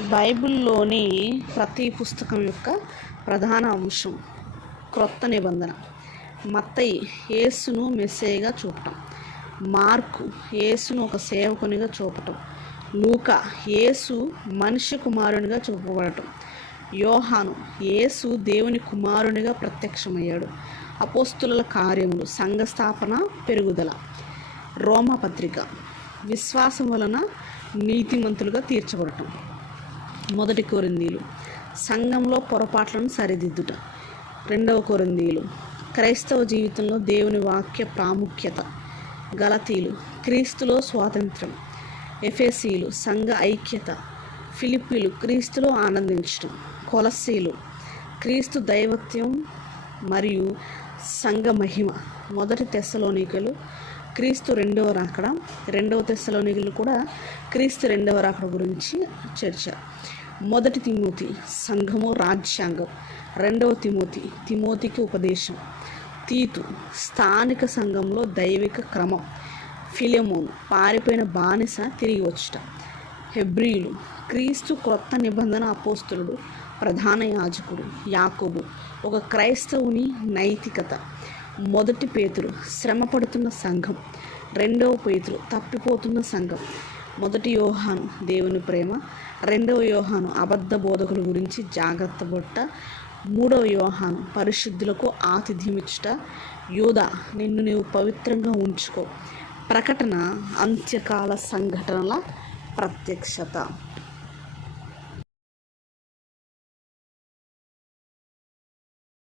బైబిల్లోని ప్రతి పుస్తకం యొక్క ప్రధాన అంశం క్రొత్త నిబంధన. మత్తయి యేసును మెస్సేగా చూపటం. మార్కు యేసును ఒక సేవకునిగా చూపటం. లూక యేసు మనిషి కుమారునిగా చూపబడటం. యోహాను యేసు దేవుని కుమారునిగా ప్రత్యక్షమయ్యాడు. అపోస్తుల కార్యములు సంఘ స్థాపన పెరుగుదల. రోమపత్రిక విశ్వాసం వలన నీతిమంతులుగా తీర్చబడటం. మొదటి కొరిందీలు. సంఘంలో పొరపాట్లను సరిదిద్దుట. రెండవ కొరిందీలు. క్రైస్తవ జీవితంలో దేవుని వాక్య ప్రాముఖ్యత. గలతీలు. క్రీస్తులో స్వాతంత్రం ఎఫెసీలు సంఘ ఐక్యత. ఫిలిప్పీలు క్రీస్తులో ఆనందించడం కొలస్సీలు క్రీస్తు దైవత్యం మరియు సంఘ మహిమ. మొదటి తెస్సలోనికలు క్రీస్తు రెండవ రాకడ రెండవ తెస్సలోనికలు కూడా క్రీస్తు రెండవ రాకడ గురించి చర్చ. మొదటి తిమోతి సంఘము రాజ్యాంగం. రెండవ తిమోతి తిమోతికి ఉపదేశం. తీతు స్థానిక సంఘంలో దైవిక క్రమం. ఫిలెమోన్ పారిపోయిన బానిస తిరిగి వచ్చుట. హెబ్రియులు క్రీస్తు క్రొత్త నిబంధన అపోస్తులుడు ప్రధాన యాజకుడు యాకోబు. ఒక క్రైస్తవుని నైతికత. మొదటి పేతులు శ్రమ పడుతున్న సంఘం. రెండవ పేతులు తప్పిపోతున్న సంఘం. మొదటి యోహాను దేవుని ప్రేమ. రెండవ యోహాను అబద్ధ బోధకుల గురించి జాగ్రత్త బొట్ట. మూడవ యోహాను పరిశుద్ధులకు ఆతిథ్యమిచ్చుట యూధ నిన్ను నీవు పవిత్రంగా ఉంచుకో. ప్రకటన అంత్యకాల సంఘటనల ప్రత్యక్షత.